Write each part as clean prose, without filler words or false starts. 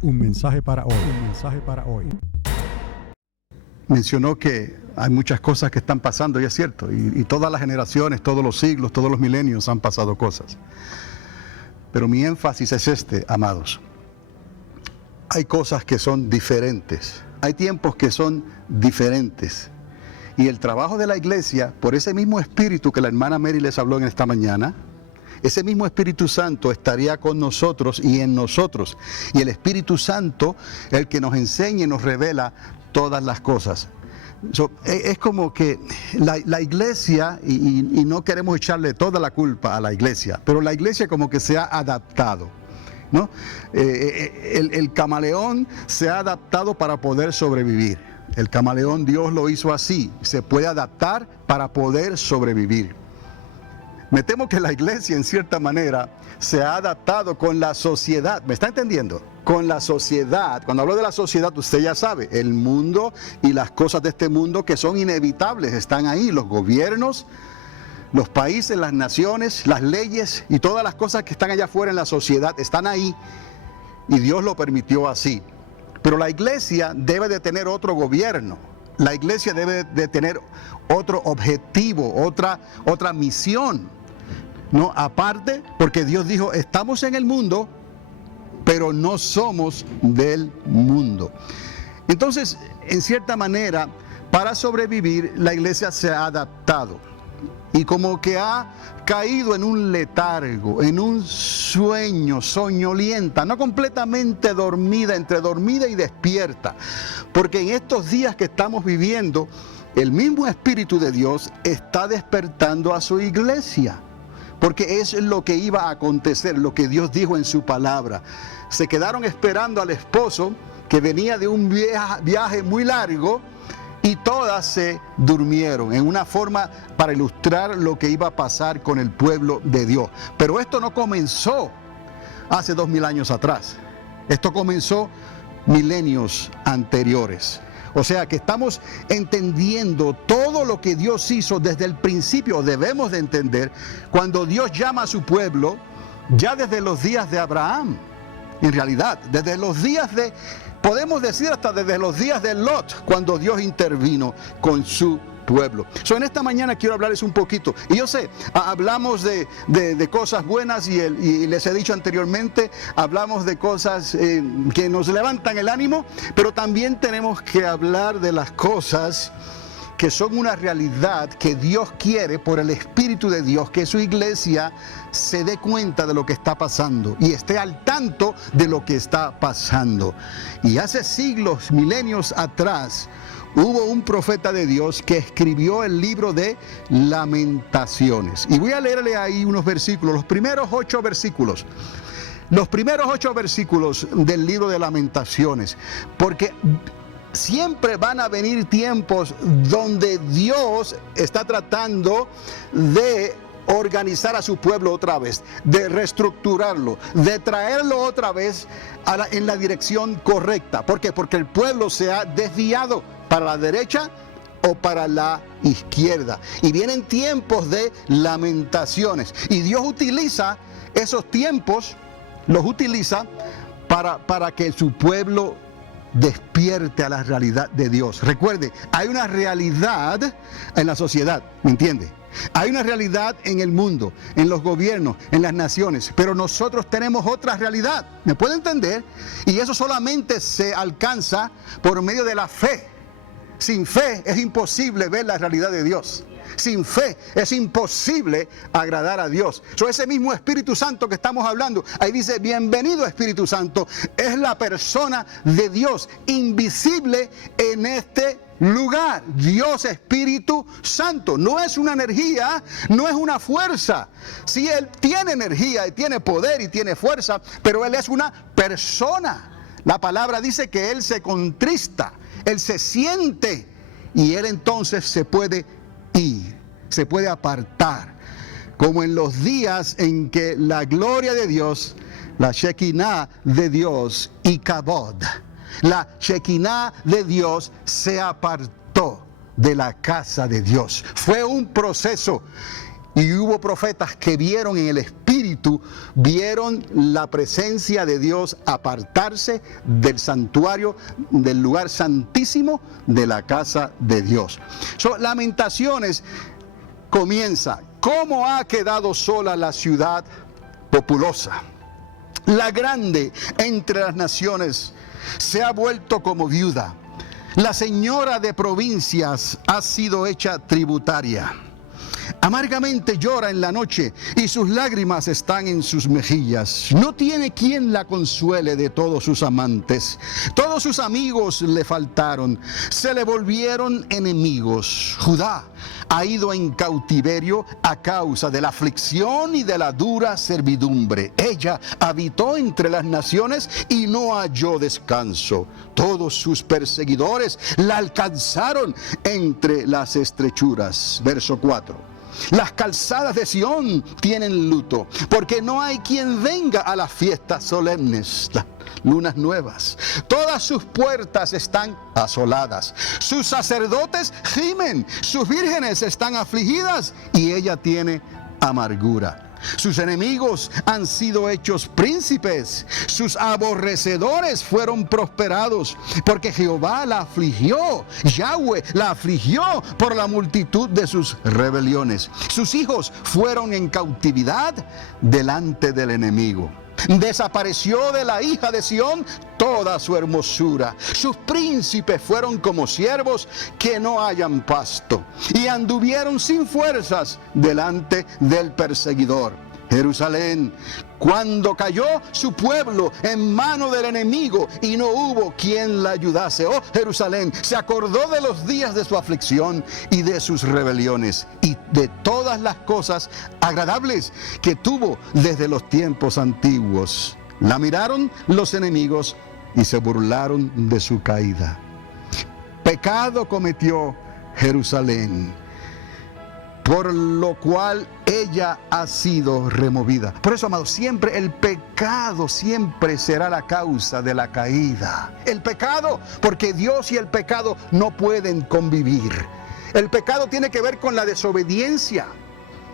Un mensaje para hoy. Un mensaje para hoy. Mencionó que hay muchas cosas que están pasando, y es cierto, y todas las generaciones, todos los siglos, todos los milenios han pasado cosas. Pero mi énfasis es este, amados. Hay cosas que son diferentes, hay tiempos que son diferentes. Y el trabajo de la iglesia, por ese mismo espíritu que la hermana Mary les habló en esta mañana, ese mismo Espíritu Santo estaría con nosotros y en nosotros. Y el Espíritu Santo, el que nos enseña y nos revela todas las cosas. Es como que la iglesia, y no queremos echarle toda la culpa a la iglesia, pero la iglesia como que se ha adaptado, ¿no? El camaleón se ha adaptado para poder sobrevivir. El camaleón Dios lo hizo así, se puede adaptar para poder sobrevivir. Me temo que la iglesia en cierta manera se ha adaptado con la sociedad. ¿Me está entendiendo? Con la sociedad. Cuando hablo de la sociedad, usted ya sabe, el mundo y las cosas de este mundo que son inevitables están ahí. Los gobiernos, los países, las naciones, las leyes y todas las cosas que están allá afuera en la sociedad están ahí. Y Dios lo permitió así. Pero la iglesia debe de tener otro gobierno. La iglesia debe de tener otro objetivo, otra misión. No, aparte, porque Dios dijo, estamos en el mundo, pero no somos del mundo. Entonces, en cierta manera, para sobrevivir, la iglesia se ha adaptado. Y como que ha caído en un letargo, en un sueño, soñolienta, no completamente dormida, entre dormida y despierta. Porque en estos días que estamos viviendo, el mismo Espíritu de Dios está despertando a su iglesia. Porque es lo que iba a acontecer, lo que Dios dijo en su palabra. Se quedaron esperando al esposo que venía de un viaje muy largo y todas se durmieron en una forma para ilustrar lo que iba a pasar con el pueblo de Dios. Pero esto no comenzó hace 2000 años atrás. Esto comenzó milenios anteriores. O sea que estamos entendiendo todo lo que Dios hizo desde el principio. Debemos de entender cuando Dios llama a su pueblo, ya desde los días de Abraham, en realidad, desde los días de, podemos decir hasta desde los días de Lot, cuando Dios intervino con su pueblo. En esta mañana quiero hablarles un poquito, y yo sé, hablamos de cosas buenas y les he dicho anteriormente, hablamos de cosas que nos levantan el ánimo, pero también tenemos que hablar de las cosas que son una realidad que Dios quiere por el Espíritu de Dios, que su iglesia se dé cuenta de lo que está pasando y esté al tanto de lo que está pasando. Y hace siglos, milenios atrás, hubo un profeta de Dios que escribió el libro de Lamentaciones. Y voy a leerle ahí unos versículos, los primeros 8 versículos. Los primeros 8 versículos del libro de Lamentaciones. Porque siempre van a venir tiempos donde Dios está tratando de organizar a su pueblo otra vez, de reestructurarlo, de traerlo otra vez en la dirección correcta. ¿Por qué? Porque el pueblo se ha desviado para la derecha o para la izquierda. Y vienen tiempos de lamentaciones. Y Dios utiliza esos tiempos, los utiliza para que su pueblo despierte a la realidad de Dios. Recuerde, hay una realidad en la sociedad, ¿me entiende? Hay una realidad en el mundo, en los gobiernos, en las naciones, pero nosotros tenemos otra realidad, ¿me puede entender? Y eso solamente se alcanza por medio de la fe. Sin fe es imposible ver la realidad de Dios. Sin fe es imposible agradar a Dios. Ese mismo Espíritu Santo que estamos hablando, ahí dice, bienvenido Espíritu Santo, es la persona de Dios, invisible en este lugar. Dios Espíritu Santo, no es una energía, no es una fuerza. Sí, Él tiene energía y tiene poder y tiene fuerza, pero Él es una persona. La palabra dice que Él se contrista, Él se siente y Él entonces se puede ir, se puede apartar, como en los días en que la gloria de Dios, la Shekinah de Dios y Kabod, la Shekinah de Dios se apartó de la casa de Dios. Fue un proceso Y hubo profetas que vieron en el Espíritu, vieron la presencia de Dios apartarse del santuario, del lugar santísimo de la casa de Dios. Lamentaciones comienza. ¿Cómo ha quedado sola la ciudad populosa? La grande entre las naciones se ha vuelto como viuda. La señora de provincias ha sido hecha tributaria. Amargamente llora en la noche y sus lágrimas están en sus mejillas. No tiene quien la consuele de todos sus amantes. Todos sus amigos le faltaron, se le volvieron enemigos. Judá ha ido en cautiverio a causa de la aflicción y de la dura servidumbre. Ella habitó entre las naciones y no halló descanso. Todos sus perseguidores la alcanzaron entre las estrechuras. Verso 4. Las calzadas de Sión tienen luto, porque no hay quien venga a las fiestas solemnes, las lunas nuevas. Todas sus puertas están asoladas. Sus sacerdotes gimen, sus vírgenes están afligidas y ella tiene amargura. Sus enemigos han sido hechos príncipes, sus aborrecedores fueron prosperados, porque Jehová la afligió, Yahweh la afligió por la multitud de sus rebeliones. Sus hijos fueron en cautividad delante del enemigo. Desapareció de la hija de Sión toda su hermosura. Sus príncipes fueron como siervos que no hallan pasto, y anduvieron sin fuerzas delante del perseguidor. Jerusalén, cuando cayó su pueblo en mano del enemigo y no hubo quien la ayudase. Oh, Jerusalén, se acordó de los días de su aflicción y de sus rebeliones y de todas las cosas agradables que tuvo desde los tiempos antiguos. La miraron los enemigos y se burlaron de su caída. Pecado cometió Jerusalén, por lo cual ella ha sido removida. Por eso, amados, siempre el pecado siempre será la causa de la caída. El pecado, porque Dios y el pecado no pueden convivir. El pecado tiene que ver con la desobediencia.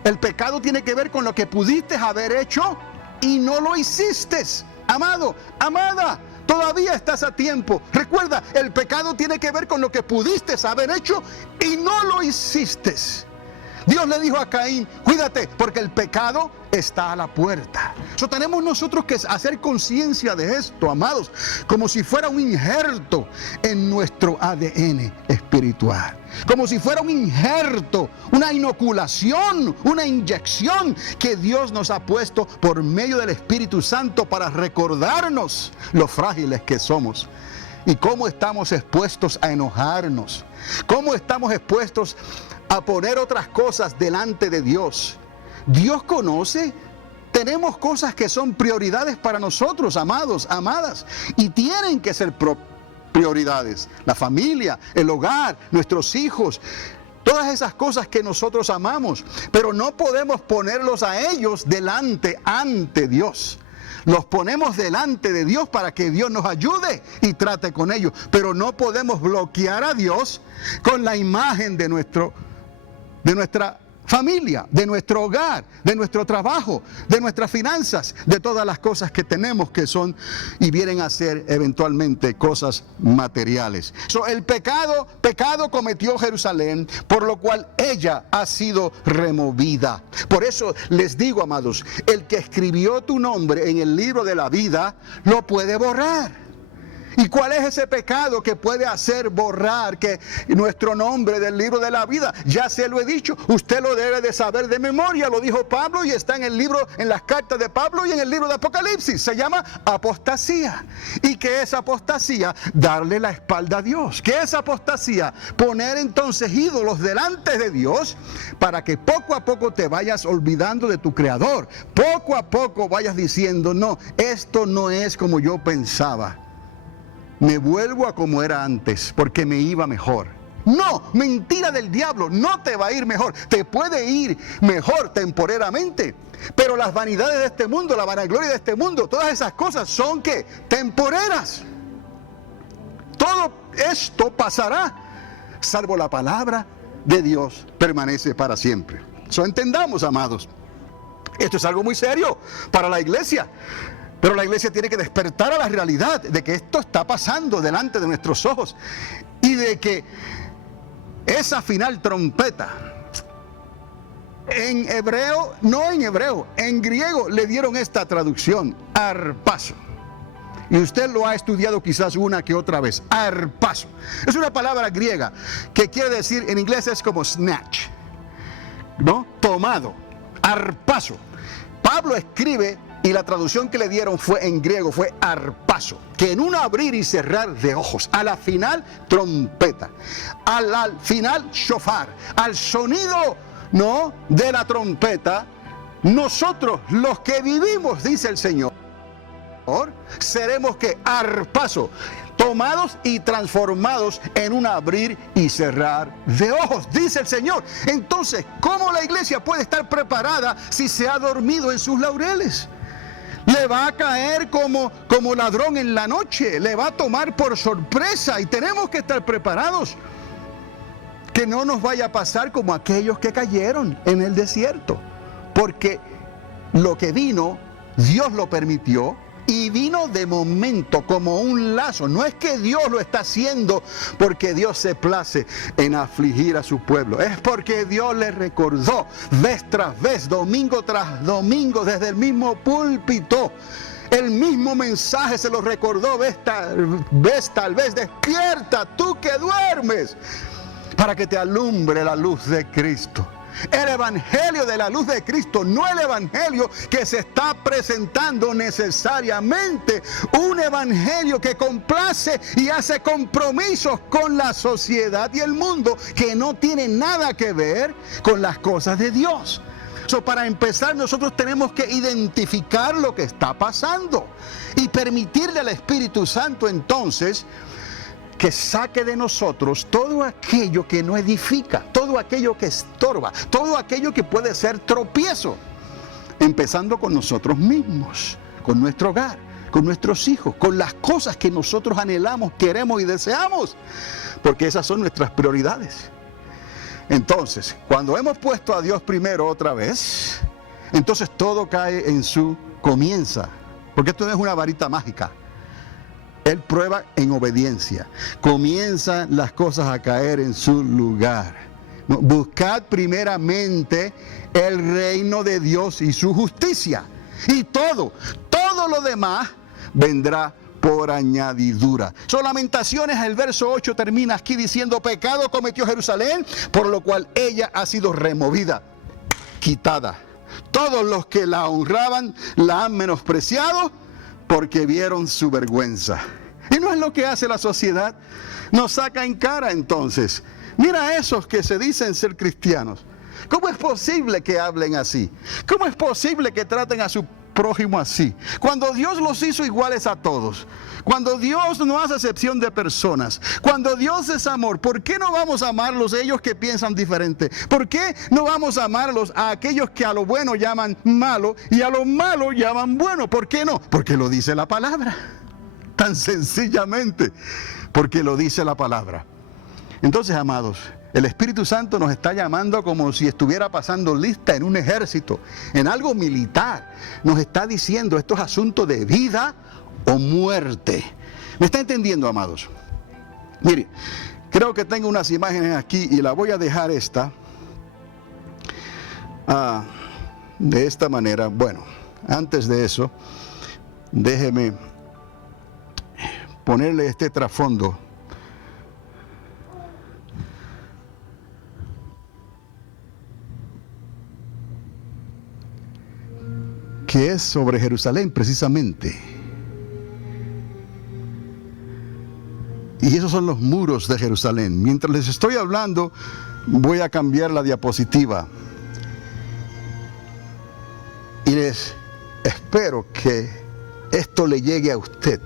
El pecado tiene que ver con lo que pudiste haber hecho y no lo hiciste. Amado, amada, todavía estás a tiempo. Recuerda, el pecado tiene que ver con lo que pudiste haber hecho y no lo hiciste. Dios le dijo a Caín, cuídate, porque el pecado está a la puerta. Tenemos nosotros que hacer conciencia de esto, amados, como si fuera un injerto en nuestro ADN espiritual. Como si fuera un injerto, una inoculación, una inyección que Dios nos ha puesto por medio del Espíritu Santo para recordarnos lo frágiles que somos. Y cómo estamos expuestos a enojarnos. Cómo estamos expuestos a poner otras cosas delante de Dios. Dios conoce. Tenemos cosas que son prioridades para nosotros, amados, amadas. Y tienen que ser prioridades. La familia, el hogar, nuestros hijos. Todas esas cosas que nosotros amamos. Pero no podemos ponerlos a ellos ante Dios. Los ponemos delante de Dios para que Dios nos ayude y trate con ellos. Pero no podemos bloquear a Dios con la imagen de nuestra familia, de nuestro hogar, de nuestro trabajo, de nuestras finanzas, de todas las cosas que tenemos que son y vienen a ser eventualmente cosas materiales. El pecado cometió Jerusalén, por lo cual ella ha sido removida. Por eso les digo, amados, el que escribió tu nombre en el libro de la vida, lo puede borrar. ¿Y cuál es ese pecado que puede hacer borrar que nuestro nombre del libro de la vida? Ya se lo he dicho, usted lo debe de saber de memoria, lo dijo Pablo y está en el libro, en las cartas de Pablo y en el libro de Apocalipsis. Se llama apostasía. ¿Y qué es apostasía? Darle la espalda a Dios. ¿Qué es apostasía? Poner entonces ídolos delante de Dios para que poco a poco te vayas olvidando de tu Creador. Poco a poco vayas diciendo, no, esto no es como yo pensaba. Me vuelvo a como era antes, porque me iba mejor. No, mentira del diablo, no te va a ir mejor. Te puede ir mejor temporalmente, pero las vanidades de este mundo, la vanagloria de este mundo, todas esas cosas son ¿qué? Temporeras. Todo esto pasará, salvo la palabra de Dios permanece para siempre. Entendamos, amados, esto es algo muy serio para la iglesia. Pero la iglesia tiene que despertar a la realidad de que esto está pasando delante de nuestros ojos y de que esa final trompeta, en hebreo, no en hebreo, en griego le dieron esta traducción, arpazo. Y usted lo ha estudiado quizás una que otra vez, arpazo. Es una palabra griega que quiere decir, en inglés es como snatch, ¿no? Tomado, arpazo. Pablo escribe, y la traducción que le dieron fue en griego, fue arpazo, que en un abrir y cerrar de ojos, a la final trompeta, al final shofar, al sonido, ¿no?, de la trompeta, nosotros los que vivimos, dice el Señor, seremos que arpazo, tomados y transformados en un abrir y cerrar de ojos, dice el Señor. Entonces, ¿cómo la iglesia puede estar preparada si se ha dormido en sus laureles? Le va a caer como ladrón en la noche, le va a tomar por sorpresa y tenemos que estar preparados. Que no nos vaya a pasar como aquellos que cayeron en el desierto, porque lo que vino, Dios lo permitió y vino de momento como un lazo. No es que Dios lo está haciendo porque Dios se place en afligir a su pueblo, es porque Dios le recordó vez tras vez, domingo tras domingo, desde el mismo púlpito. El mismo mensaje se lo recordó vez tal vez, despierta tú que duermes, para que te alumbre la luz de Cristo. El evangelio de la luz de Cristo, no el evangelio que se está presentando necesariamente, un evangelio que complace y hace compromisos con la sociedad y el mundo, que no tiene nada que ver con las cosas de Dios. Para empezar, nosotros tenemos que identificar lo que está pasando y permitirle al Espíritu Santo entonces que saque de nosotros todo aquello que no edifica, todo aquello que estorba, todo aquello que puede ser tropiezo, empezando con nosotros mismos, con nuestro hogar, con nuestros hijos, con las cosas que nosotros anhelamos, queremos y deseamos, porque esas son nuestras prioridades. Entonces, cuando hemos puesto a Dios primero otra vez, entonces todo cae en su comienza, porque esto no es una varita mágica. Él prueba en obediencia. Comienzan las cosas a caer en su lugar. Buscad primeramente el reino de Dios y su justicia. Y todo lo demás vendrá por añadidura. Lamentaciones, el verso 8 termina aquí diciendo: pecado cometió Jerusalén, por lo cual ella ha sido removida, quitada. Todos los que la honraban la han menospreciado, porque vieron su vergüenza. Y no es lo que hace la sociedad. Nos saca en cara entonces. Mira a esos que se dicen ser cristianos. ¿Cómo es posible que hablen así? ¿Cómo es posible que traten a su prójimo así? Cuando Dios los hizo iguales a todos. Cuando Dios no hace excepción de personas. Cuando Dios es amor, ¿por qué no vamos a amarlos ellos que piensan diferente? ¿Por qué no vamos a amarlos a aquellos que a lo bueno llaman malo y a lo malo llaman bueno? ¿Por qué no? Porque lo dice la palabra. Tan sencillamente, porque lo dice la palabra. Entonces, amados, el Espíritu Santo nos está llamando como si estuviera pasando lista en un ejército, en algo militar. Nos está diciendo, esto es asunto de vida o muerte. ¿Me está entendiendo, amados? Mire, creo que tengo unas imágenes aquí y la voy a dejar de esta manera. Bueno, antes de eso, déjeme ponerle este trasfondo. Que es sobre Jerusalén precisamente. Y esos son los muros de Jerusalén. Mientras les estoy hablando, voy a cambiar la diapositiva. Y les espero que esto le llegue a usted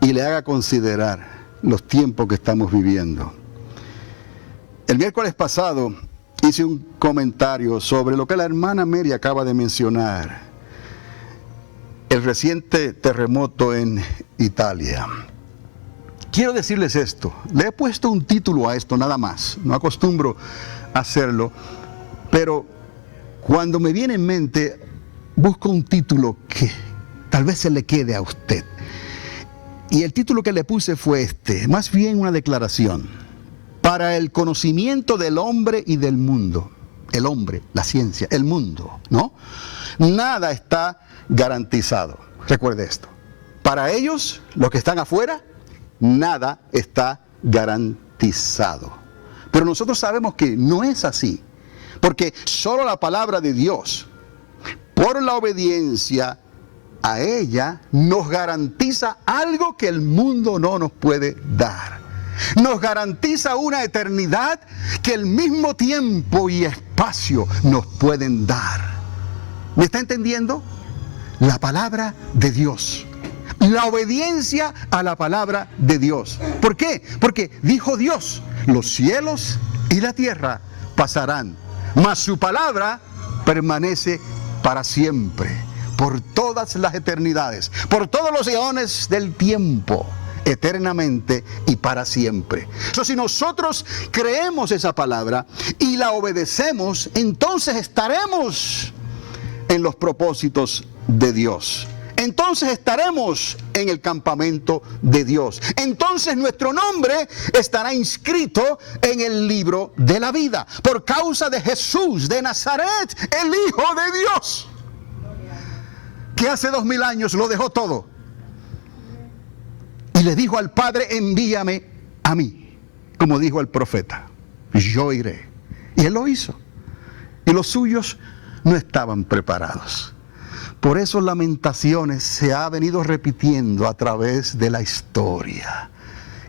y le haga considerar los tiempos que estamos viviendo. El miércoles pasado hice un comentario sobre lo que la hermana Mary acaba de mencionar, el reciente terremoto en Italia. Quiero decirles esto, le he puesto un título a esto nada más, no acostumbro a hacerlo, Pero cuando me viene en mente, busco un título que tal vez se le quede a usted. Y el título que le puse fue más bien una declaración. Para el conocimiento del hombre y del mundo. El hombre, la ciencia, el mundo, ¿no? Nada está garantizado. Recuerde esto. Para ellos, los que están afuera, nada está garantizado. Pero nosotros sabemos que no es así. Porque solo la palabra de Dios, por la obediencia a ella, nos garantiza algo que el mundo no nos puede dar. Nos garantiza una eternidad que el mismo tiempo y espacio nos pueden dar. ¿Me está entendiendo? La palabra de Dios. La obediencia a la palabra de Dios. ¿Por qué? Porque dijo Dios, los cielos y la tierra pasarán, mas su palabra permanece para siempre, por todas las eternidades, por todos los eones del tiempo, eternamente y para siempre. Si nosotros creemos esa palabra y la obedecemos, entonces estaremos en los propósitos de Dios. Entonces estaremos en el campamento de Dios. Entonces nuestro nombre estará inscrito en el libro de la vida, por causa de Jesús de Nazaret, el Hijo de Dios, que hace 2000 años lo dejó todo y le dijo al Padre, envíame a mí, como dijo el profeta, yo iré. Y Él lo hizo. Y los suyos no estaban preparados. Por eso Lamentaciones se ha venido repitiendo a través de la historia.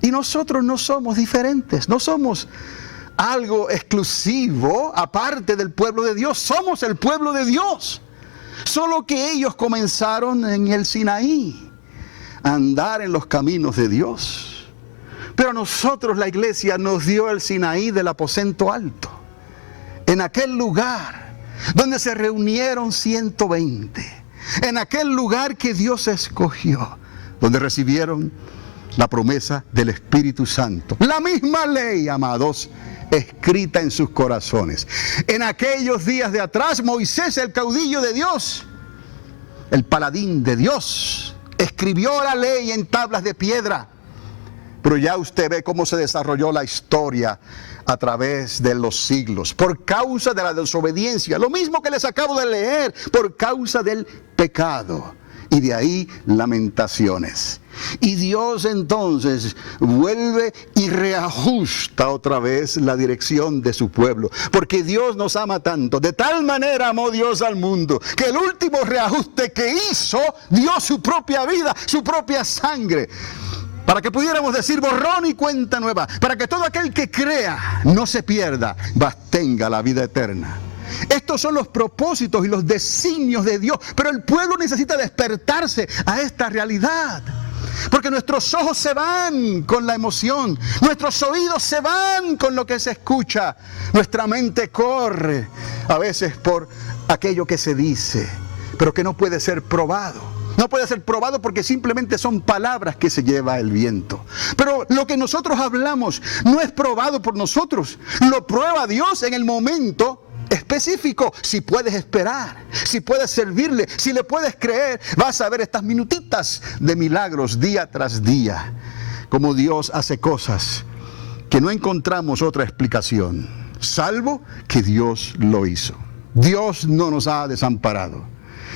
Y nosotros no somos diferentes, no somos algo exclusivo aparte del pueblo de Dios. Somos el pueblo de Dios. Solo que ellos comenzaron en el Sinaí a andar en los caminos de Dios. Pero a nosotros la iglesia nos dio el Sinaí del aposento alto. En aquel lugar donde se reunieron 120. En aquel lugar que Dios escogió, donde recibieron la promesa del Espíritu Santo. La misma ley, amados, escrita en sus corazones. En aquellos días de atrás, Moisés, el caudillo de Dios, el paladín de Dios, escribió la ley en tablas de piedra. Pero ya usted ve cómo se desarrolló la historia a través de los siglos, por causa de la desobediencia, lo mismo que les acabo de leer, por causa del pecado. Y de ahí Lamentaciones. Y Dios entonces vuelve y reajusta otra vez la dirección de su pueblo. Porque Dios nos ama tanto, de tal manera amó Dios al mundo, que el último reajuste que hizo, dio su propia vida, su propia sangre, para que pudiéramos decir borrón y cuenta nueva, para que todo aquel que crea no se pierda, mas tenga la vida eterna. Estos son los propósitos y los designios de Dios, pero el pueblo necesita despertarse a esta realidad. Porque nuestros ojos se van con la emoción, nuestros oídos se van con lo que se escucha, nuestra mente corre a veces por aquello que se dice, pero que no puede ser probado. No puede ser probado porque simplemente son palabras que se lleva el viento. Pero lo que nosotros hablamos no es probado por nosotros. Lo prueba Dios en el momento específico. Si puedes esperar, si puedes servirle, si le puedes creer, vas a ver estas minutitas de milagros día tras día. Como Dios hace cosas que no encontramos otra explicación, salvo que Dios lo hizo. Dios no nos ha desamparado.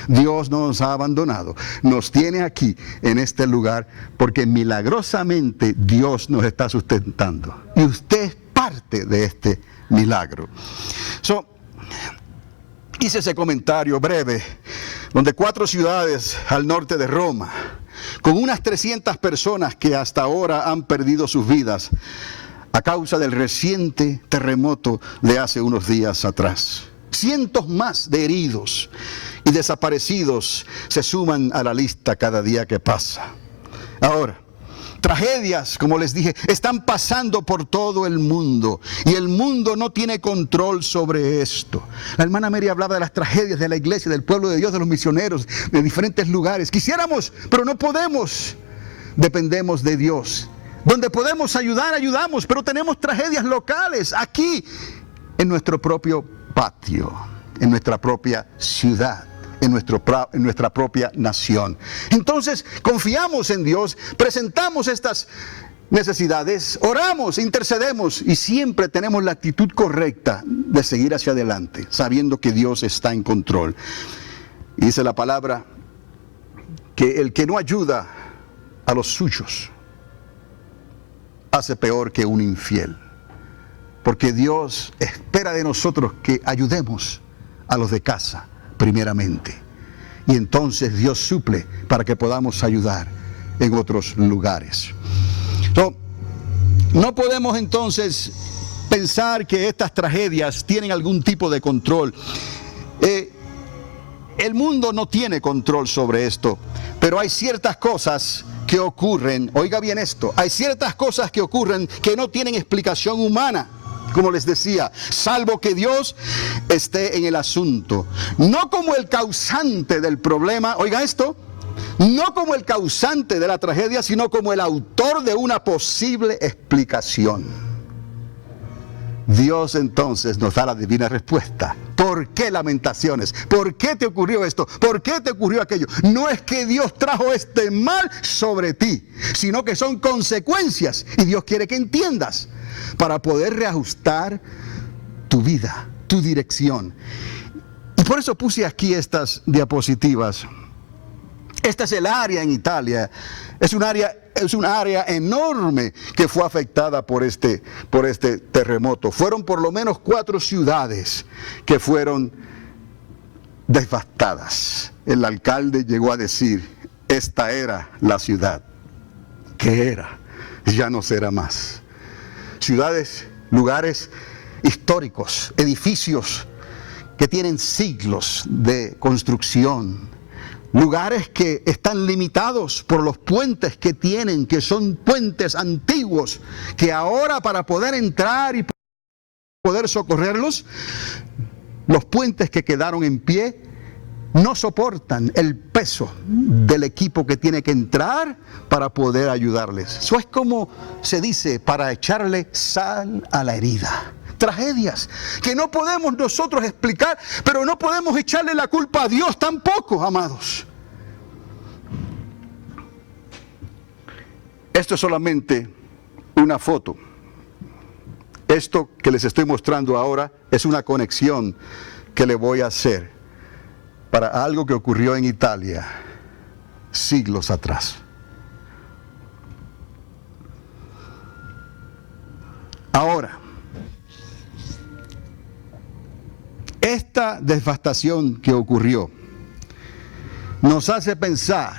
Dios no nos ha abandonado, nos tiene aquí en este lugar porque milagrosamente Dios nos está sustentando y usted es parte de este milagro. Hice ese comentario breve donde 4 ciudades al norte de Roma, con unas 300 personas que hasta ahora han perdido sus vidas a causa del reciente terremoto de hace unos días atrás. Cientos más de heridos y desaparecidos se suman a la lista cada día que pasa. Ahora, tragedias, como les dije, están pasando por todo el mundo y el mundo no tiene control sobre esto. La hermana Mary hablaba de las tragedias de la iglesia, del pueblo de Dios, de los misioneros, de diferentes lugares. Quisiéramos, pero no podemos. Dependemos de Dios. Donde podemos ayudar, ayudamos, pero tenemos tragedias locales aquí en nuestro propio patio, en nuestra propia ciudad, en nuestra propia nación. Entonces, confiamos en Dios, presentamos estas necesidades, oramos, intercedemos y siempre tenemos la actitud correcta de seguir hacia adelante, sabiendo que Dios está en control. Y dice la palabra que el que no ayuda a los suyos hace peor que un infiel, porque Dios espera de nosotros que ayudemos a los de casa primeramente, y entonces Dios suple para que podamos ayudar en otros lugares. No podemos entonces pensar que estas tragedias tienen algún tipo de control. El mundo no tiene control sobre esto, pero hay ciertas cosas que ocurren, oiga bien esto, hay ciertas cosas que ocurren que no tienen explicación humana, como les decía, salvo que Dios esté en el asunto. No como el causante del problema, oiga esto, no como el causante de la tragedia, sino como el autor de una posible explicación. Dios entonces nos da la divina respuesta. ¿Por qué lamentaciones? ¿Por qué te ocurrió esto? ¿Por qué te ocurrió aquello? No es que Dios trajo este mal sobre ti, sino que son consecuencias. Y Dios quiere que entiendas para poder reajustar tu vida, tu dirección. Y por eso puse aquí estas diapositivas. Esta es el área en Italia. Es un área enorme que fue afectada por este terremoto. Fueron por lo menos 4 ciudades que fueron devastadas. El alcalde llegó a decir, esta era la ciudad que era, ya no será más. Ciudades, lugares históricos, edificios que tienen siglos de construcción. Lugares que están limitados por los puentes que tienen, que son puentes antiguos, que ahora para poder entrar y poder socorrerlos, los puentes que quedaron en pie no soportan el peso del equipo que tiene que entrar para poder ayudarles. Eso es como se dice, para echarle sal a la herida. Tragedias que no podemos nosotros explicar, pero no podemos echarle la culpa a Dios tampoco, amados. Esto es solamente una foto. Esto que les estoy mostrando ahora es una conexión que le voy a hacer para algo que ocurrió en Italia siglos atrás. Ahora, esta devastación que ocurrió nos hace pensar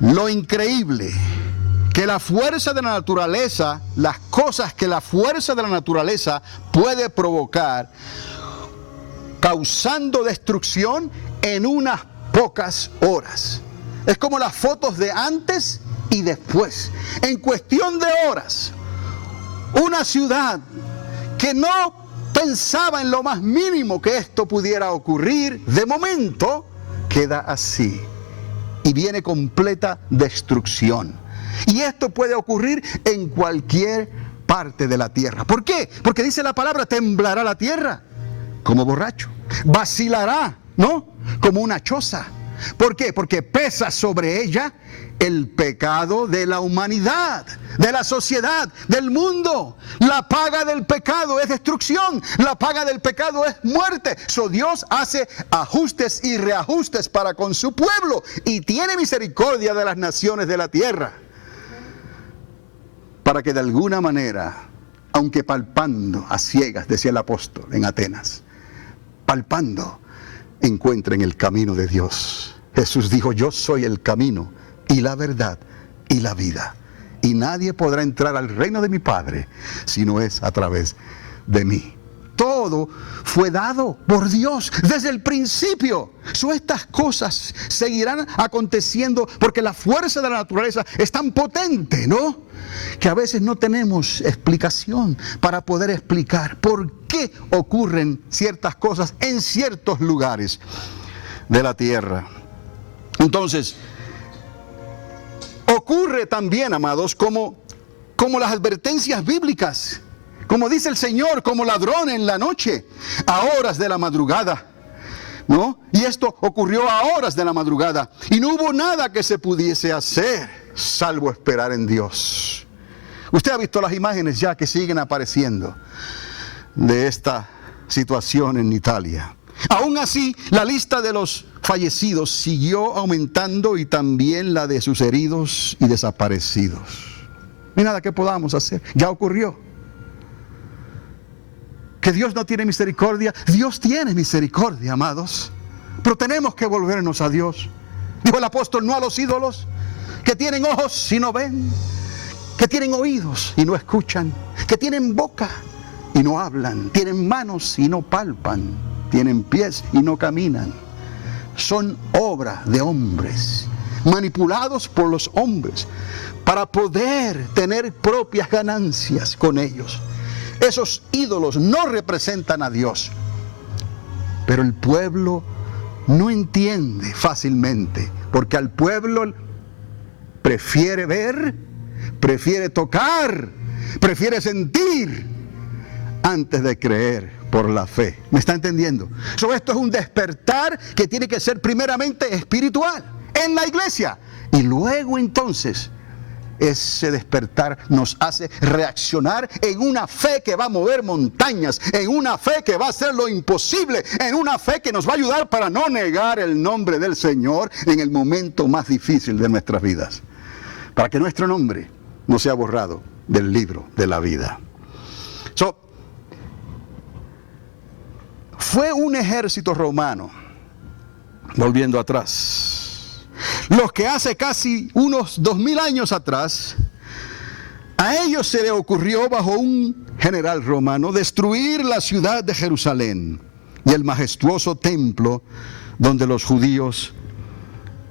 lo increíble que la fuerza de la naturaleza, las cosas que la fuerza de la naturaleza puede provocar, causando destrucción en unas pocas horas. Es como las fotos de antes y después. En cuestión de horas, una ciudad que no pensaba en lo más mínimo que esto pudiera ocurrir, de momento queda así y viene completa destrucción. Y esto puede ocurrir en cualquier parte de la tierra. ¿Por qué? Porque dice la palabra, temblará la tierra como borracho, vacilará, ¿no? Como una choza. ¿Por qué? Porque pesa sobre ella el pecado de la humanidad, de la sociedad, del mundo. La paga del pecado es destrucción, la paga del pecado es muerte. So Dios hace ajustes y reajustes para con su pueblo y tiene misericordia de las naciones de la tierra, para que de alguna manera, aunque palpando a ciegas, decía el apóstol en Atenas, palpando, encuentren el camino de Dios. Jesús dijo, yo soy el camino y la verdad y la vida. Y nadie podrá entrar al reino de mi Padre si no es a través de mí. Todo fue dado por Dios desde el principio. Estas cosas seguirán aconteciendo porque la fuerza de la naturaleza es tan potente, ¿no? Que a veces no tenemos explicación para poder explicar por qué ocurren ciertas cosas en ciertos lugares de la tierra. Entonces, ocurre también, amados, como las advertencias bíblicas, como dice el Señor, como ladrón en la noche, a horas de la madrugada, ¿no? Y esto ocurrió a horas de la madrugada, y no hubo nada que se pudiese hacer, salvo esperar en Dios. Usted ha visto las imágenes ya que siguen apareciendo de esta situación en Italia. Aún así, la lista de los fallecidos siguió aumentando y también la de sus heridos y desaparecidos. No hay nada que podamos hacer, ya ocurrió. Que Dios no tiene misericordia, Dios tiene misericordia, amados. Pero tenemos que volvernos a Dios. Dijo el apóstol, no a los ídolos, que tienen ojos y no ven, que tienen oídos y no escuchan, que tienen boca y no hablan, tienen manos y no palpan, tienen pies y no caminan. Son obra de hombres, manipulados por los hombres, para poder tener propias ganancias con ellos. Esos ídolos no representan a Dios, pero el pueblo no entiende fácilmente, porque al pueblo prefiere ver, prefiere tocar, prefiere sentir antes de creer por la fe. ¿Me está entendiendo? Esto es un despertar que tiene que ser primeramente espiritual en la iglesia, y luego entonces ese despertar nos hace reaccionar en una fe que va a mover montañas, en una fe que va a hacer lo imposible, en una fe que nos va a ayudar para no negar el nombre del Señor en el momento más difícil de nuestras vidas, para que nuestro nombre no sea borrado del libro de la vida. Fue un ejército romano, volviendo atrás, los que hace casi unos 2000 años atrás, a ellos se les ocurrió bajo un general romano destruir la ciudad de Jerusalén y el majestuoso templo donde los judíos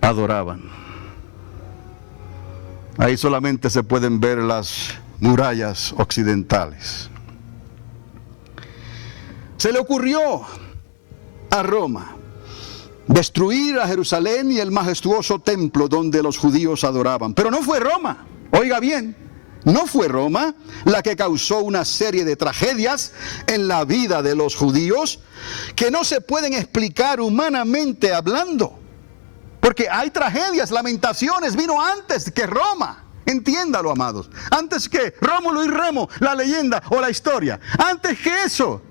adoraban. Ahí solamente se pueden ver las murallas occidentales. Se le ocurrió a Roma destruir a Jerusalén y el majestuoso templo donde los judíos adoraban. Pero no fue Roma, oiga bien, no fue Roma la que causó una serie de tragedias en la vida de los judíos que no se pueden explicar humanamente hablando. Porque hay tragedias, lamentaciones, vino antes que Roma. Entiéndalo, amados. Antes que Rómulo y Remo, la leyenda o la historia. Antes que eso,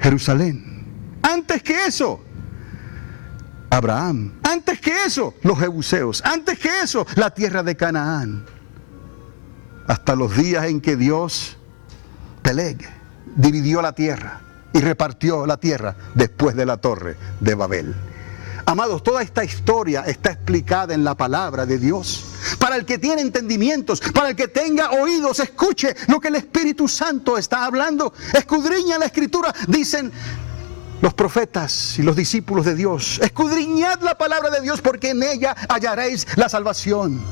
Jerusalén. Antes que eso, Abraham. Antes que eso, los jebuseos. Antes que eso, la tierra de Canaán. Hasta los días en que Dios, Peleg, dividió la tierra y repartió la tierra después de la torre de Babel. Amados, toda esta historia está explicada en la palabra de Dios. Para el que tiene entendimientos, para el que tenga oídos, escuche lo que el Espíritu Santo está hablando. Escudriña la Escritura, dicen los profetas y los discípulos de Dios. Escudriñad la palabra de Dios porque en ella hallaréis la salvación.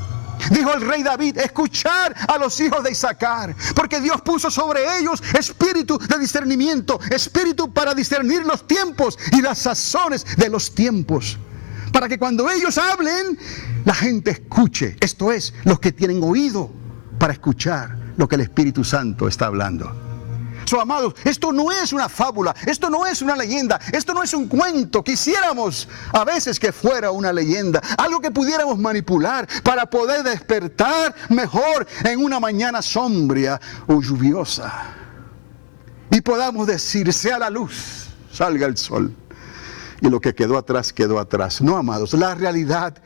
Dijo el rey David, escuchar a los hijos de Isaacar, porque Dios puso sobre ellos espíritu de discernimiento, espíritu para discernir los tiempos y las sazones de los tiempos, para que cuando ellos hablen, la gente escuche. Esto es, los que tienen oído para escuchar lo que el Espíritu Santo está hablando. Amados, esto no es una fábula, esto no es una leyenda, esto no es un cuento. Quisiéramos a veces que fuera una leyenda, algo que pudiéramos manipular para poder despertar mejor en una mañana sombría o lluviosa y podamos decir, sea la luz, salga el sol, y lo que quedó atrás, quedó atrás. No, amados, la realidad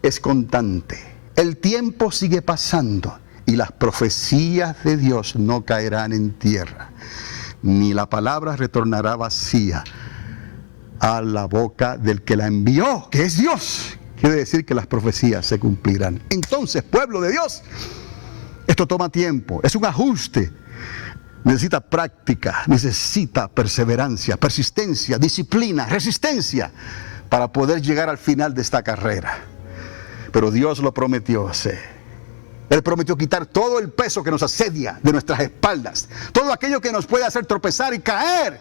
es constante, el tiempo sigue pasando y las profecías de Dios no caerán en tierra, ni la palabra retornará vacía a la boca del que la envió, que es Dios. Quiere decir que las profecías se cumplirán. Entonces, pueblo de Dios, esto toma tiempo, es un ajuste, necesita práctica, necesita perseverancia, persistencia, disciplina, resistencia para poder llegar al final de esta carrera. Pero Dios lo prometió hacer. Él prometió quitar todo el peso que nos asedia de nuestras espaldas, todo aquello que nos puede hacer tropezar y caer.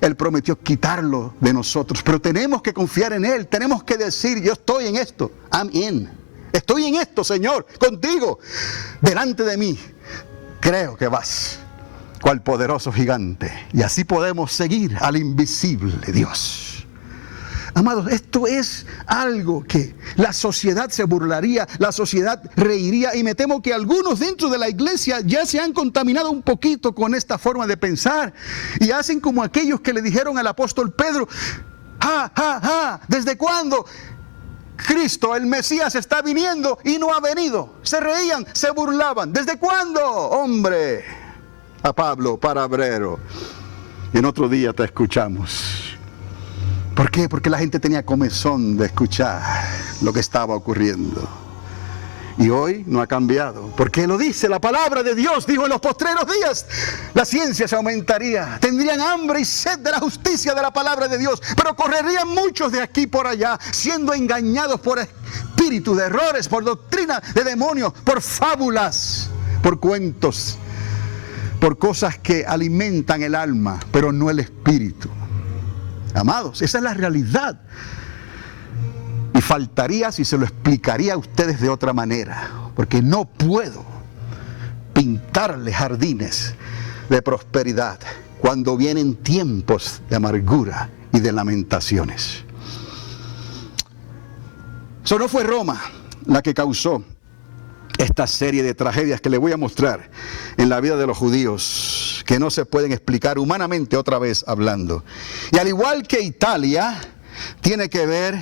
Él prometió quitarlo de nosotros, pero tenemos que confiar en Él, tenemos que decir, yo estoy en esto, I'm in. Estoy en esto, Señor, contigo, delante de mí. Creo que vas. cual poderoso gigante. Y así podemos seguir al invisible Dios. Amados, esto es algo que la sociedad se burlaría, la sociedad reiría, y me temo que algunos dentro de la iglesia ya se han contaminado un poquito con esta forma de pensar y hacen como aquellos que le dijeron al apóstol Pedro: ¡ja, ja, ja! ¿Desde cuándo Cristo, el Mesías, está viniendo y no ha venido? Se reían, se burlaban. ¿Desde cuándo, hombre? A Pablo, parabrero. Y en otro día te escuchamos. ¿Por qué? Porque la gente tenía comezón de escuchar lo que estaba ocurriendo. Y hoy no ha cambiado. Porque lo dice la palabra de Dios. Dijo: en los postreros días la ciencia se aumentaría. Tendrían hambre y sed de la justicia de la palabra de Dios. Pero correrían muchos de aquí por allá, siendo engañados por espíritus de errores, por doctrina de demonios, por fábulas, por cuentos, por cosas que alimentan el alma, pero no el espíritu. Amados, esa es la realidad. Y faltaría si se lo explicaría a ustedes de otra manera, porque no puedo pintarles jardines de prosperidad cuando vienen tiempos de amargura y de lamentaciones. Eso no fue Roma la que causó esta serie de tragedias que les voy a mostrar en la vida de los judíos, que no se pueden explicar humanamente, otra vez hablando. Y al igual que Italia, tiene que ver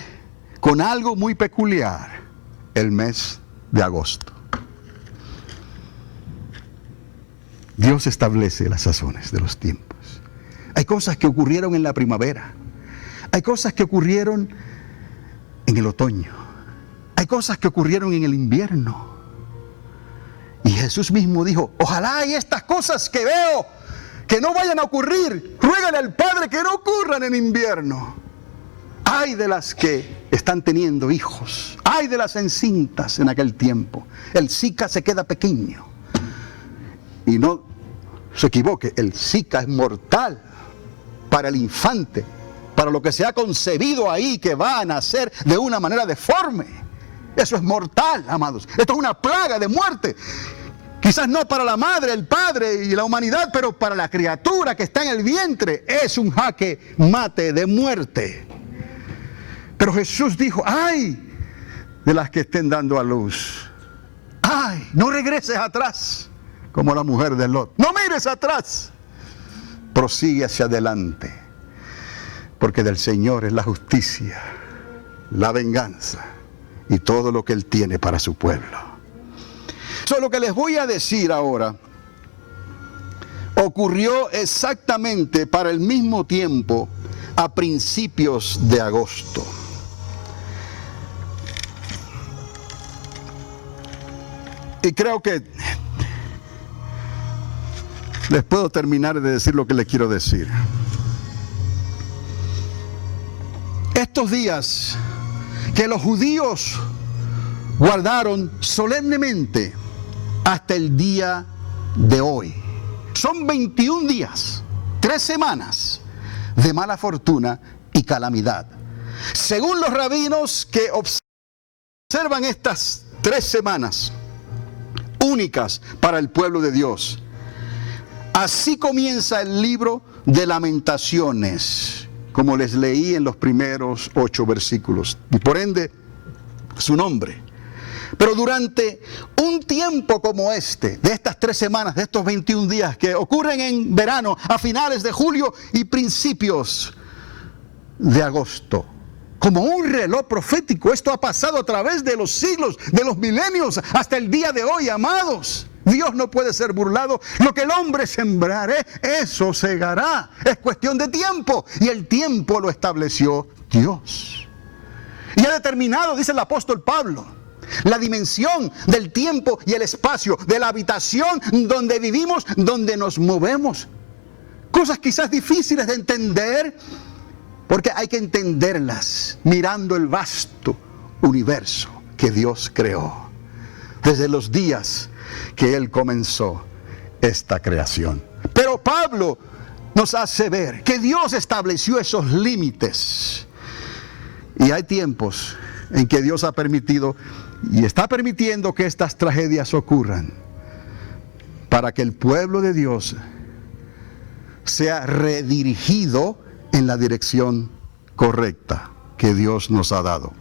con algo muy peculiar: el mes de agosto. Dios establece las sazones de los tiempos. Hay cosas que ocurrieron en la primavera, hay cosas que ocurrieron en el otoño, hay cosas que ocurrieron en el invierno. Y Jesús mismo dijo: ojalá y estas cosas que veo que no vayan a ocurrir, ruégale al Padre que no ocurran en invierno. Ay de las que están teniendo hijos, ay de las encintas en aquel tiempo. El Zika se queda pequeño. Y no se equivoque, el Zika es mortal para el infante, para lo que se ha concebido ahí, que va a nacer de una manera deforme. Eso es mortal, amados. Esto es una plaga de muerte. Quizás no para la madre, el padre y la humanidad, pero para la criatura que está en el vientre es un jaque mate de muerte. Pero Jesús dijo: ay de las que estén dando a luz. Ay, no regreses atrás como la mujer de Lot. No mires atrás. Prosigue hacia adelante. Porque del Señor es la justicia, la venganza y todo lo que Él tiene para su pueblo. Lo que les voy a decir ahora ocurrió exactamente para el mismo tiempo, a principios de agosto. Y creo que les puedo terminar de decir lo que les quiero decir. Estos días que los judíos guardaron solemnemente hasta el día de hoy, son 21 días, 3 semanas de mala fortuna y calamidad. Según los rabinos que observan estas 3 semanas únicas para el pueblo de Dios, así comienza el libro de Lamentaciones, como les leí en los primeros 8 versículos, y por ende su nombre. Pero durante un tiempo como este, de estas 3 semanas, de estos 21 días que ocurren en verano, a finales de julio y principios de agosto, como un reloj profético, esto ha pasado a través de los siglos, de los milenios, hasta el día de hoy, amados. Dios no puede ser burlado. Lo que el hombre sembrare, eso segará. Es cuestión de tiempo, y el tiempo lo estableció Dios. Y ha determinado, dice el apóstol Pablo, la dimensión del tiempo y el espacio, de la habitación donde vivimos, donde nos movemos. Cosas quizás difíciles de entender, porque hay que entenderlas mirando el vasto universo que Dios creó desde los días que Él comenzó esta creación. Pero Pablo nos hace ver que Dios estableció esos límites, y hay tiempos en que Dios ha permitido y está permitiendo que estas tragedias ocurran para que el pueblo de Dios sea redirigido en la dirección correcta que Dios nos ha dado.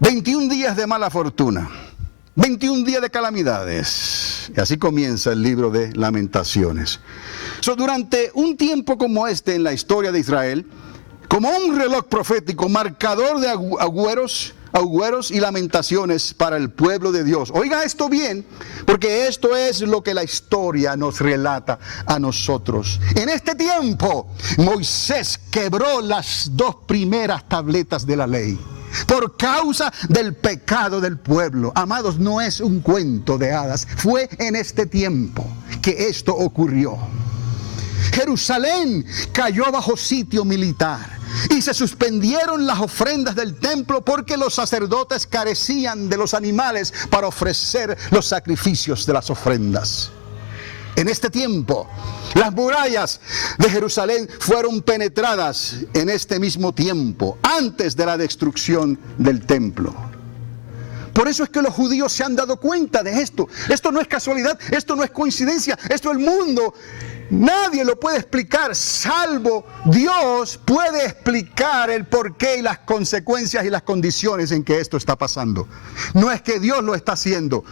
21 días de mala fortuna, 21 días de calamidades. Y así comienza el libro de Lamentaciones. Durante un tiempo como este en la historia de Israel, como un reloj profético, marcador de agüeros y lamentaciones para el pueblo de Dios. Oiga esto bien, porque esto es lo que la historia nos relata a nosotros. En este tiempo, Moisés quebró las 2 primeras tabletas de la ley por causa del pecado del pueblo. Amados, no es un cuento de hadas. Fue en este tiempo que esto ocurrió. Jerusalén cayó bajo sitio militar y se suspendieron las ofrendas del templo porque los sacerdotes carecían de los animales para ofrecer los sacrificios de las ofrendas. En este tiempo, las murallas de Jerusalén fueron penetradas en este mismo tiempo, antes de la destrucción del templo. Por eso es que los judíos se han dado cuenta de esto. Esto no es casualidad, esto no es coincidencia, esto el mundo, nadie lo puede explicar, salvo Dios puede explicar el porqué y las consecuencias y las condiciones en que esto está pasando. No es que Dios lo está haciendo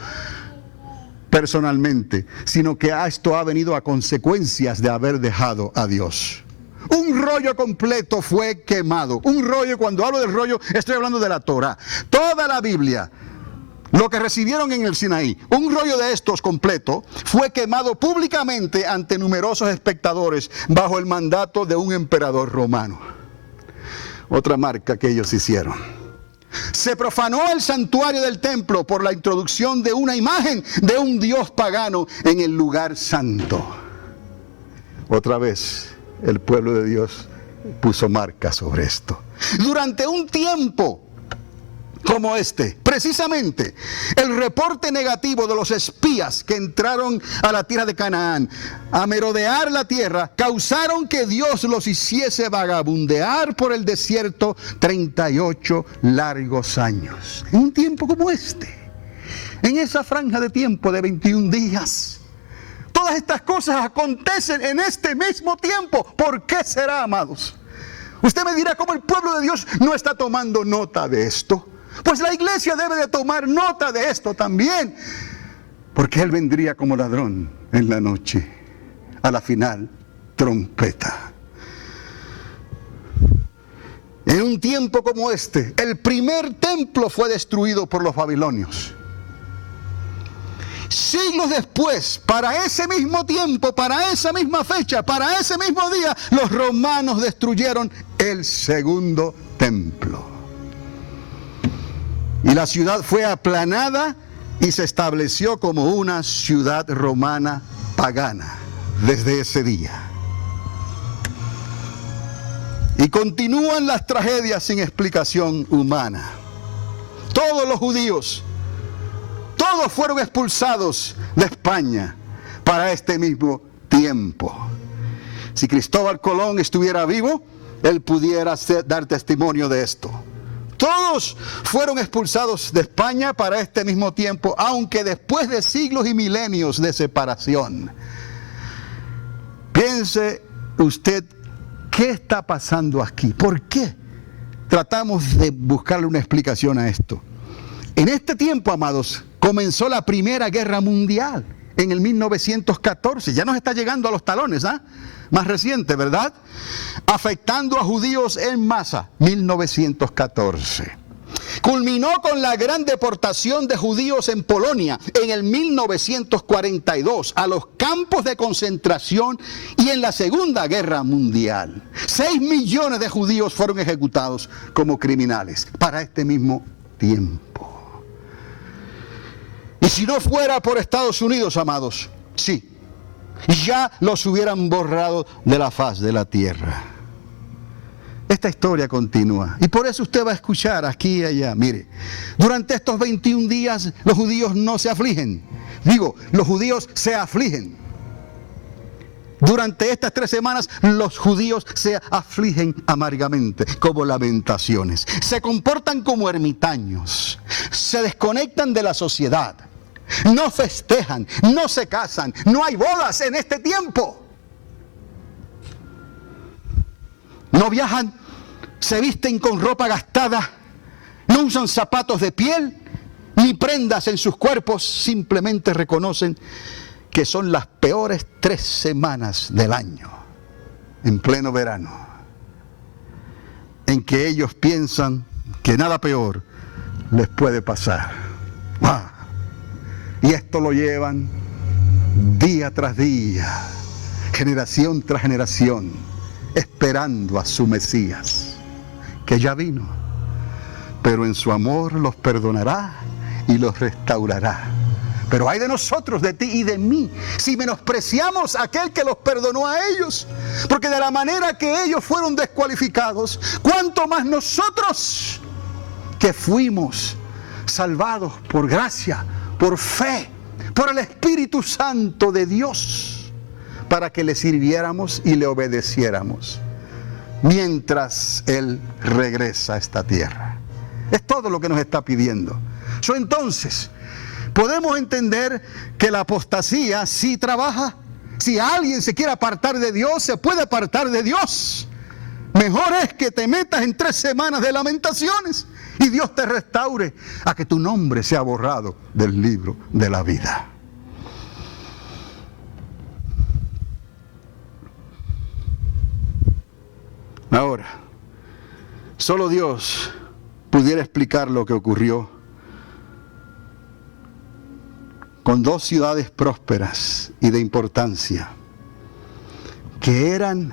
personalmente, sino que esto ha venido a consecuencias de haber dejado a Dios. Un rollo completo fue quemado. Un rollo, cuando hablo del rollo, estoy hablando de la Torá. Toda la Biblia, lo que recibieron en el Sinaí, un rollo de estos completo, fue quemado públicamente ante numerosos espectadores bajo el mandato de un emperador romano. Otra marca que ellos hicieron. Se profanó el santuario del templo por la introducción de una imagen de un dios pagano en el lugar santo. Otra vez, el pueblo de Dios puso marca sobre esto. Durante un tiempo como este, precisamente, el reporte negativo de los espías que entraron a la tierra de Canaán a merodear la tierra, causaron que Dios los hiciese vagabundear por el desierto 38 largos años. En un tiempo como este, en esa franja de tiempo de 21 días, todas estas cosas acontecen en este mismo tiempo. ¿Por qué será, amados? Usted me dirá, ¿cómo el pueblo de Dios no está tomando nota de esto? Pues la iglesia debe de tomar nota de esto también, porque Él vendría como ladrón en la noche, a la final, trompeta. En un tiempo como este, el primer templo fue destruido por los babilonios. Siglos después, para ese mismo tiempo, para esa misma fecha, para ese mismo día, los romanos destruyeron el segundo templo. Y la ciudad fue aplanada y se estableció como una ciudad romana pagana desde ese día. Y continúan las tragedias sin explicación humana. Todos los judíos, todos fueron expulsados de España para este mismo tiempo. Si Cristóbal Colón estuviera vivo, él pudiera dar testimonio de esto. Todos fueron expulsados de España para este mismo tiempo, aunque después de siglos y milenios de separación. Piense usted, ¿qué está pasando aquí? ¿Por qué tratamos de buscarle una explicación a esto? En este tiempo, amados, comenzó la Primera Guerra Mundial en el 1914. Ya nos está llegando a los talones, ¿ah? Más reciente, ¿verdad? Afectando a judíos en masa, 1914. Culminó con la gran deportación de judíos en Polonia en el 1942 a los campos de concentración y en la Segunda Guerra Mundial. 6 millones de judíos fueron ejecutados como criminales para este mismo tiempo. Y si no fuera por Estados Unidos, amados, sí, ya los hubieran borrado de la faz de la tierra. Esta historia continúa. Y por eso usted va a escuchar aquí y allá. Mire, durante estos 21 días los judíos no se afligen. Digo, los judíos se afligen. Durante estas 3 semanas los judíos se afligen amargamente, como Lamentaciones. Se comportan como ermitaños. Se desconectan de la sociedad. No festejan, no se casan, no hay bodas en este tiempo. No viajan, se visten con ropa gastada, no usan zapatos de piel, ni prendas en sus cuerpos, simplemente reconocen que son las peores 3 semanas del año, en pleno verano, en que ellos piensan que nada peor les puede pasar. ¡Ah! Y esto lo llevan día tras día, generación tras generación, esperando a su Mesías, que ya vino, pero en su amor los perdonará y los restaurará. Pero hay de nosotros, de ti y de mí, si menospreciamos a aquel que los perdonó a ellos, porque de la manera que ellos fueron descualificados, ¿cuánto más nosotros que fuimos salvados por gracia, por fe, por el Espíritu Santo de Dios, para que le sirviéramos y le obedeciéramos mientras Él regresa a esta tierra? Es todo lo que nos está pidiendo. Entonces, podemos entender que la apostasía sí trabaja. Si alguien se quiere apartar de Dios, se puede apartar de Dios. Mejor es que te metas en 3 semanas de lamentaciones y Dios te restaure a que tu nombre sea borrado del libro de la vida. Ahora, solo Dios pudiera explicar lo que ocurrió con 2 ciudades prósperas y de importancia, que eran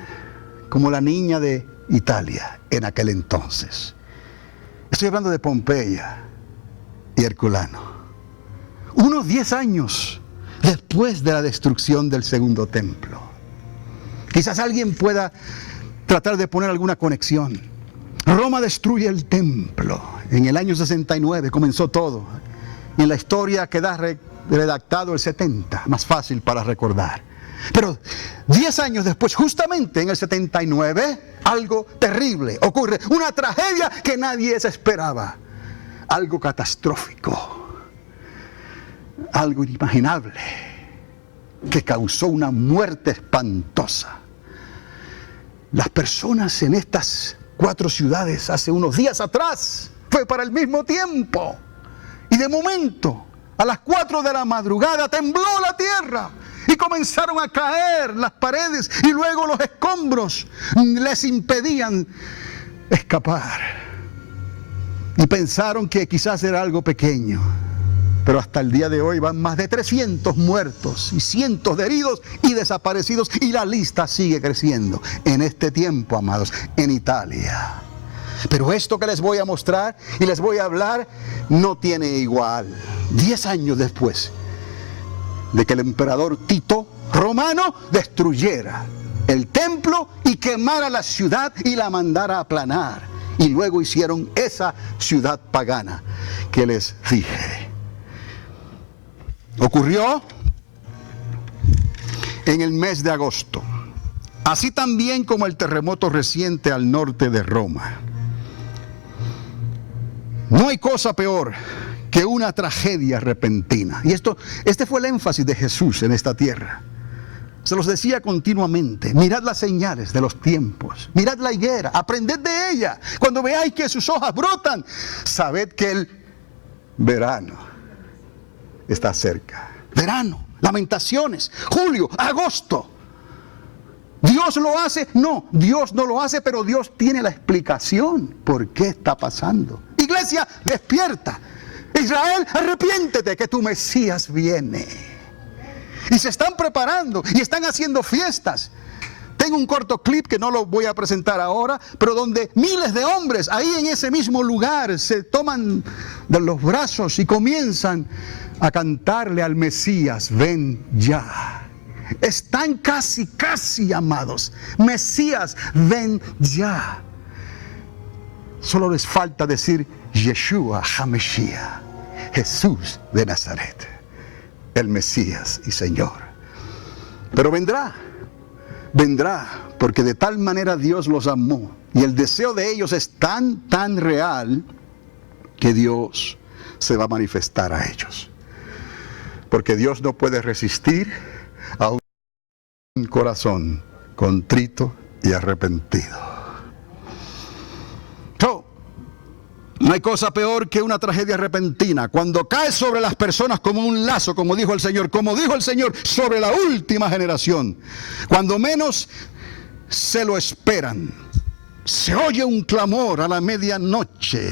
como la niña de Italia en aquel entonces. Estoy hablando de Pompeya y Herculano. Unos 10 años después de la destrucción del segundo templo. Quizás alguien pueda tratar de poner alguna conexión. Roma destruye el templo. En el año 69 comenzó todo. Y en la historia queda redactado el 70, más fácil para recordar. Pero 10 años después, justamente en el 79, algo terrible ocurre. Una tragedia que nadie se esperaba. Algo catastrófico. Algo inimaginable. Que causó una muerte espantosa. Las personas en estas 4 ciudades hace unos días atrás fue para el mismo tiempo. Y de momento, a las 4 de la madrugada tembló la tierra y comenzaron a caer las paredes y luego los escombros les impedían escapar. Y pensaron que quizás era algo pequeño. Pero hasta el día de hoy van más de 300 muertos y cientos de heridos y desaparecidos. Y la lista sigue creciendo en este tiempo, amados, en Italia. Pero esto que les voy a mostrar y les voy a hablar no tiene igual. 10 años después de que el emperador Tito romano destruyera el templo y quemara la ciudad y la mandara a aplanar. Y luego hicieron esa ciudad pagana que les dije. Ocurrió en el mes de agosto, así también como el terremoto reciente al norte de Roma. No hay cosa peor que una tragedia repentina. Y este fue el énfasis de Jesús en esta tierra. Se los decía continuamente: mirad las señales de los tiempos, mirad la higuera, aprended de ella. Cuando veáis que sus hojas brotan, sabed que el verano está cerca. Verano, lamentaciones, julio, agosto. ¿Dios lo hace? No, Dios no lo hace, pero Dios tiene la explicación por qué está pasando. Iglesia, despierta. Israel, arrepiéntete que tu Mesías viene. Y se están preparando y están haciendo fiestas. Tengo un corto clip que no lo voy a presentar ahora, pero donde miles de hombres ahí en ese mismo lugar se toman de los brazos y comienzan a cantarle al Mesías: ven ya. Están casi, amados. Mesías, ven ya. Solo les falta decir Yeshua HaMashiach, Jesús de Nazaret, el Mesías y Señor. Pero vendrá, porque de tal manera Dios los amó. Y el deseo de ellos es tan real que Dios se va a manifestar a ellos. Porque Dios no puede resistir a un corazón contrito y arrepentido. No hay cosa peor que una tragedia repentina, cuando cae sobre las personas como un lazo, como dijo el Señor, sobre la última generación. Cuando menos se lo esperan, se oye un clamor a la medianoche.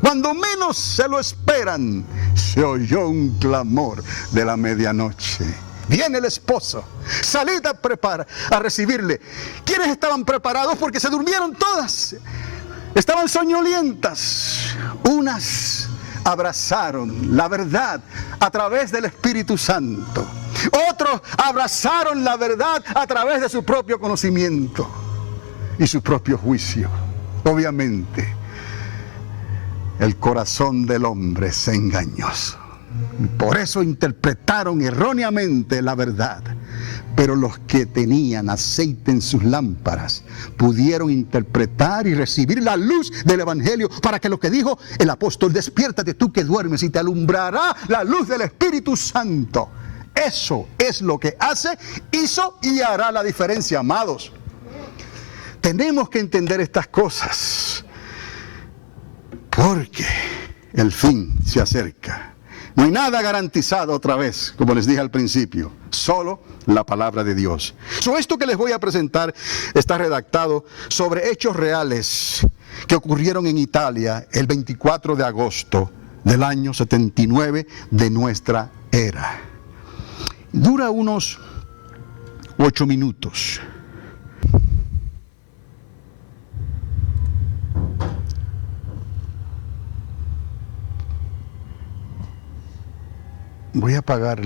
Cuando menos se lo esperan, se oyó un clamor de la medianoche. Viene el esposo, salid a recibirle. ¿Quiénes estaban preparados? Porque se durmieron todas. Estaban soñolientas. Unas abrazaron la verdad a través del Espíritu Santo. Otros abrazaron la verdad a través de su propio conocimiento y su propio juicio. Obviamente, el corazón del hombre es engañoso. Por eso interpretaron erróneamente la verdad. Pero los que tenían aceite en sus lámparas pudieron interpretar y recibir la luz del Evangelio, para que lo que dijo el apóstol, despiértate tú que duermes y te alumbrará la luz del Espíritu Santo. Eso es lo que hizo y hará la diferencia, amados. Tenemos que entender estas cosas, porque el fin se acerca. No hay nada garantizado otra vez, como les dije al principio, solo la palabra de Dios. Esto que les voy a presentar está redactado sobre hechos reales que ocurrieron en Italia el 24 de agosto del año 79 de nuestra era. Dura unos 8 minutos. Voy a apagar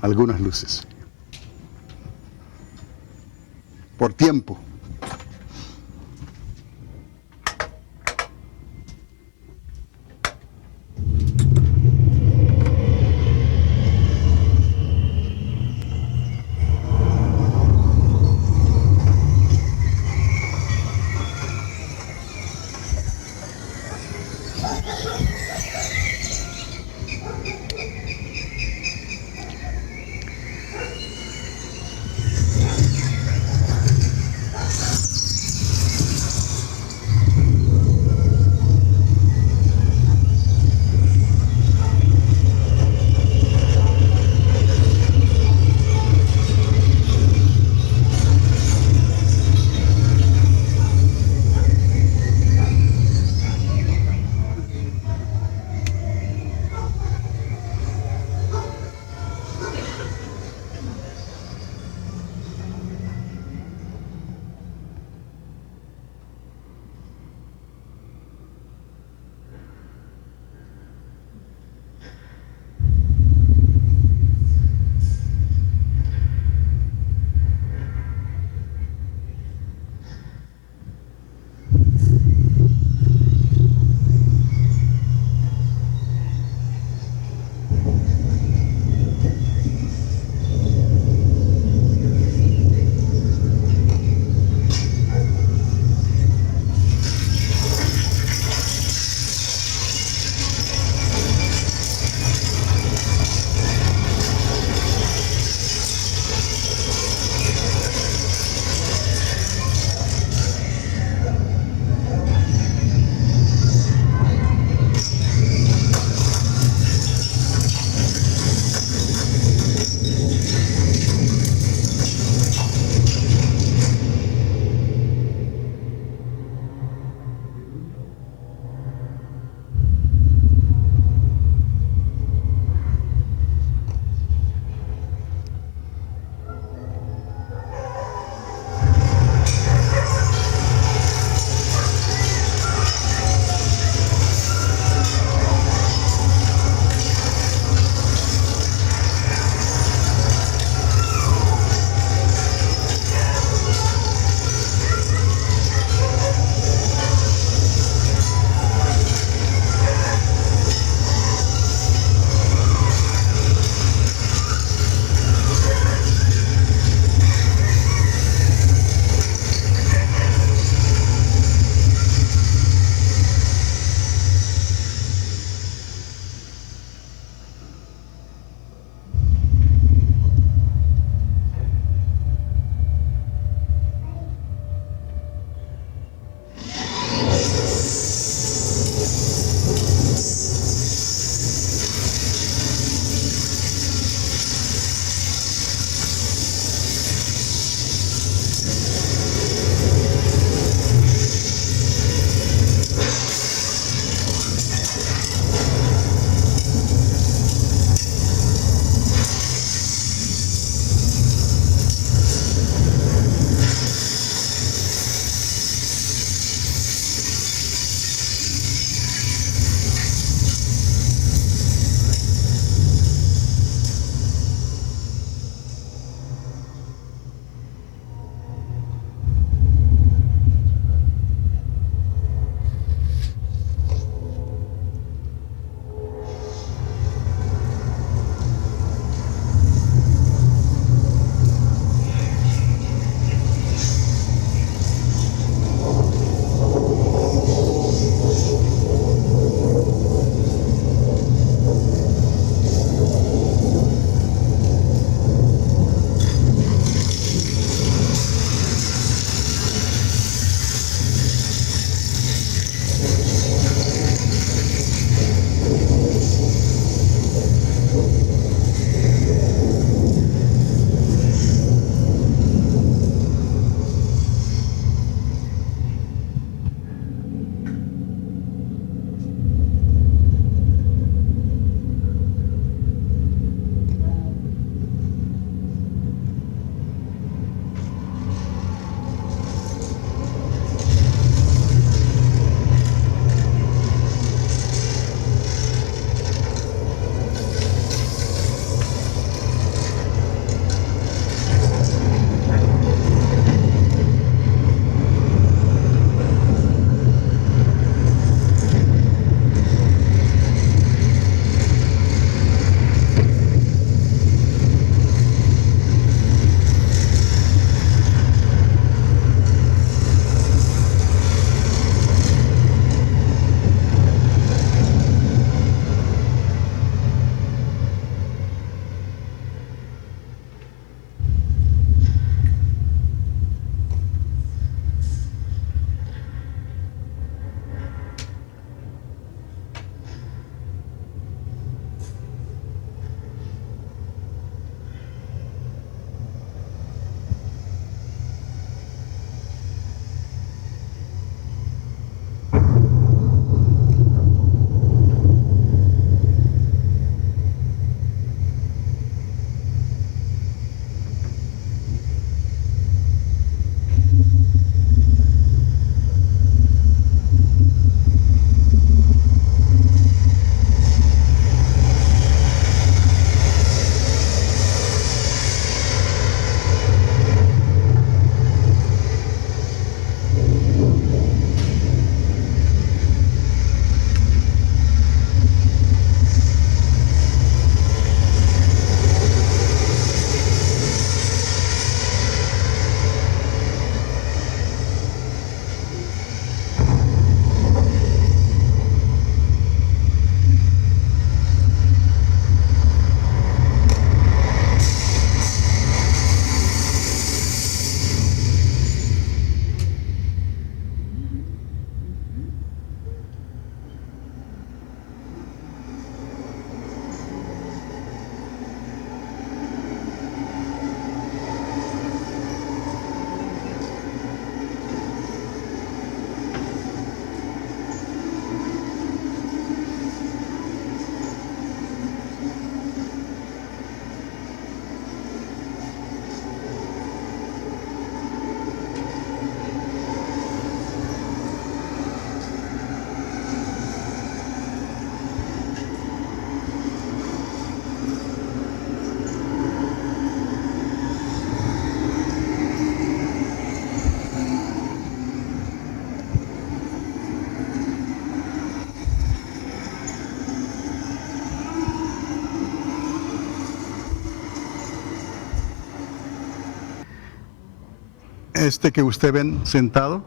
algunas luces. Por tiempo. Este que usted ven sentado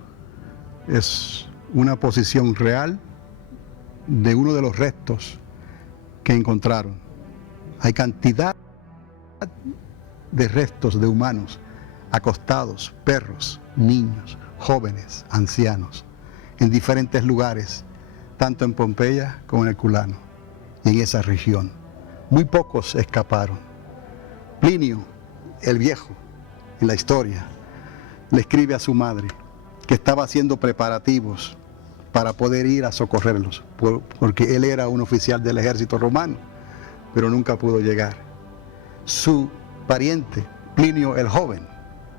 es una posición real de uno de los restos que encontraron. Hay cantidad de restos de humanos acostados, perros, niños, jóvenes, ancianos, en diferentes lugares, tanto en Pompeya como en Herculano, y en esa región. Muy pocos escaparon. Plinio, el viejo, en la historia, le escribe a su madre que estaba haciendo preparativos para poder ir a socorrerlos, porque él era un oficial del ejército romano, pero nunca pudo llegar. Su pariente, Plinio el joven,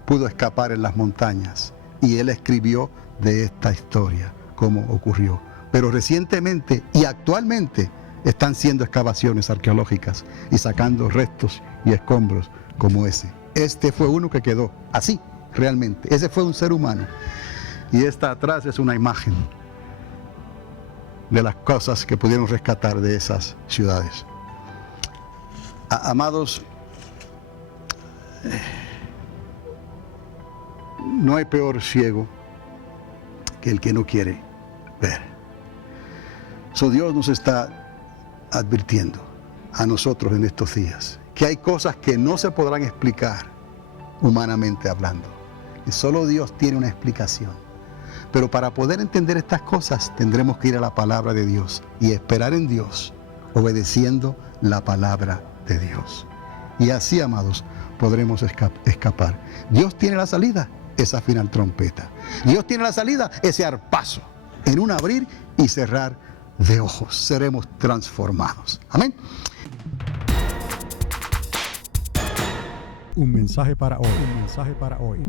pudo escapar en las montañas, y él escribió de esta historia, cómo ocurrió. Pero recientemente y actualmente están haciendo excavaciones arqueológicas y sacando restos y escombros como ese. Este fue uno que quedó así, realmente. Ese fue un ser humano. Y esta atrás es una imagen de las cosas que pudieron rescatar de esas ciudades. Amados, no hay peor ciego que el que no quiere ver. Dios nos está advirtiendo a nosotros en estos días que hay cosas que no se podrán explicar humanamente hablando, y solo Dios tiene una explicación. Pero para poder entender estas cosas tendremos que ir a la palabra de Dios y esperar en Dios, obedeciendo la palabra de Dios. Y así, amados, podremos escapar. Dios tiene la salida, esa final trompeta. Dios tiene la salida, ese arpazo, en un abrir y cerrar de ojos. Seremos transformados. Amén. Un mensaje para hoy. Un mensaje para hoy.